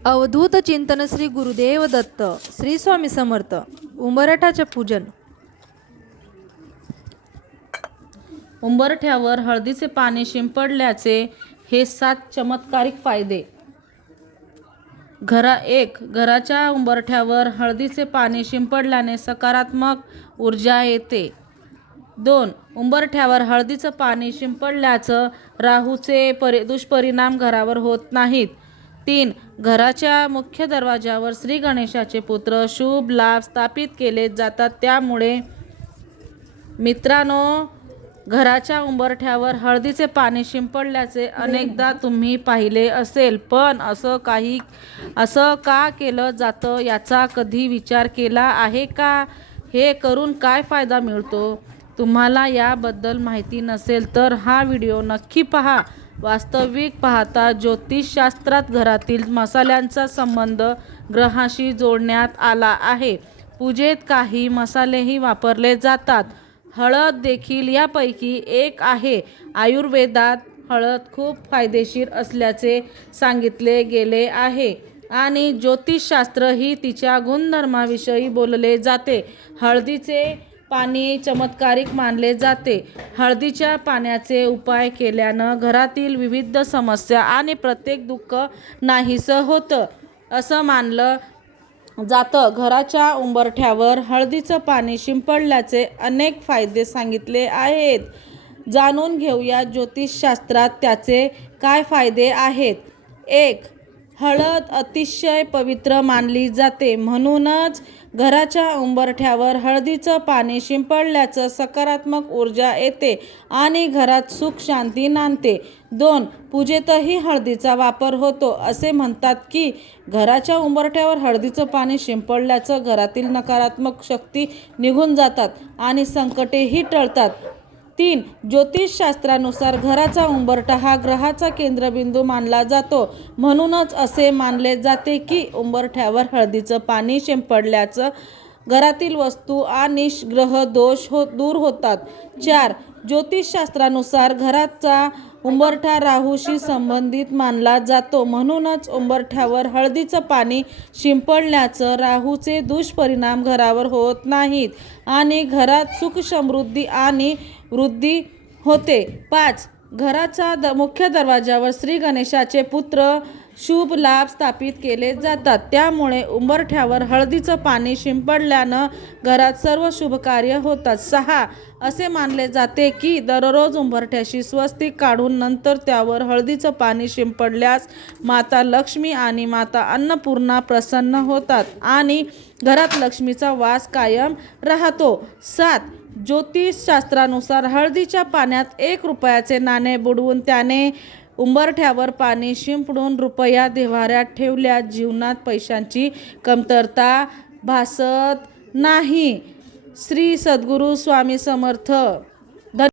अवधूत चिंतन श्री गुरुदेव दत्त श्री स्वामी समर्थ। उंबरठ्याचे पूजन। उंबरठ्यावर हळदीचे पाणी शिंपडल्याचे हे 7 चमत्कारिक फायदे। 1. घराच्या उंबरठ्यावर हळदीचे पाणी शिंपडल्याने सकारात्मक ऊर्जा येते। 2. उंबरठ्यावर हळदीचं पाणी शिंपडल्याचं राहूचे दुष्परिणाम घरावर होत नाहीत। 3. घराच्या मुख्य दरवाजावर श्री गणेशाचे पुत्र शुभ लाभ स्थापित केले जातात। त्यामुळे मित्रांनो, घराच्या उंबरठ्यावर हळदीचे पाणी शिंपडल्याचे अनेकदा तुम्ही पाहिले असेल, पण असं का केलं जातं याचा कधी विचार केला आहे का? हे करून काय फायदा मिळतो? तुम्हाला याबद्दल माहिती नसेल तर हा व्हिडिओ नक्की पहा। वास्तविक पाहता ज्योतिषशास्त्रात घरातील मसाल्यांचा संबंध ग्रहाशी जोडण्यात आला आहे। पूजेत काही मसालेही वापरले जातात। हळद देखील यापैकी एक आहे। आयुर्वेदात हळद खूप फायदेशीर असल्याचे सांगितले गेले आहे आणि ज्योतिषशास्त्रही तिच्या गुणधर्माविषयी बोलले जाते। हळदीचे पाणी चमत्कारिक मानले जाते। हळदीच्या पाण्याचे उपाय केल्यानं घरातील विविध समस्या आणि प्रत्येक दुःख नाहीसं होतं असं मानलं जातं। घराच्या उंबरठ्यावर हळदीचं पाणी शिंपडल्याचे अनेक फायदे सांगितले आहेत। जाणून घेऊया ज्योतिषशास्त्रात त्याचे काय फायदे आहेत। 1. हळद अतिशय पवित्र मानली जाते, म्हणूनच घराच्या उंबरठ्यावर हळदीचं पाणी शिंपडल्याचं सकारात्मक ऊर्जा येते आणि घरात सुख शांती नांदते। 2. पूजेतही हळदीचा वापर होतो। असे म्हणतात की घराच्या उंबरठ्यावर हळदीचं पाणी शिंपडल्याचं घरातील नकारात्मक शक्ती निघून जातात आणि संकटेही टळतात। 3. ज्योतिषशास्त्रानुसार घराचा उंबरठा हा ग्रहाचा केंद्रबिंदू मानला जातो, म्हणूनच असे मानले जाते की उंबरठ्यावर हळदीचं पाणी शिंपडल्याचं घरातील वस्तू आणि ग्रह दोष दूर होतात। 4. ज्योतिषशास्त्रानुसार घराचा उंबरठा राहूशी संबंधित मानला जातो, म्हणूनच उंबरठ्यावर हळदीचं पाणी शिंपडल्याचं राहूचे दुष्परिणाम घरावर होत नाहीत आणि घरात सुख समृद्धी आणि वृद्धी होते। 5. घराचा मुख्य दरवाजावर श्री गणेशाचे पुत्र शुभ लाभ स्थापित केले जातात। त्यामुळे उंबरठ्यावर हळदीचं पाणी शिंपडल्यानं घरात सर्व शुभकार्य होतात। 6. असे मानले जाते की दररोज उंबरठ्याशी स्वस्तिक काढून नंतर त्यावर हळदीचं पाणी शिंपडल्यास माता लक्ष्मी आणि माता अन्नपूर्णा प्रसन्न होतात आणि घरात लक्ष्मीचा वास कायम राहतो। 7. ज्योतिषशास्त्रानुसार हळदीच्या पाण्यात 1 रुपयाचे नाणे बुडवून त्याने उंबरठ्यावर पाणी शिंपडून रुपया देव्हाऱ्यात ठेवल्यास जीवनात पैशांची कमतरता भासत नाही। श्री सद्गुरू स्वामी समर्थ।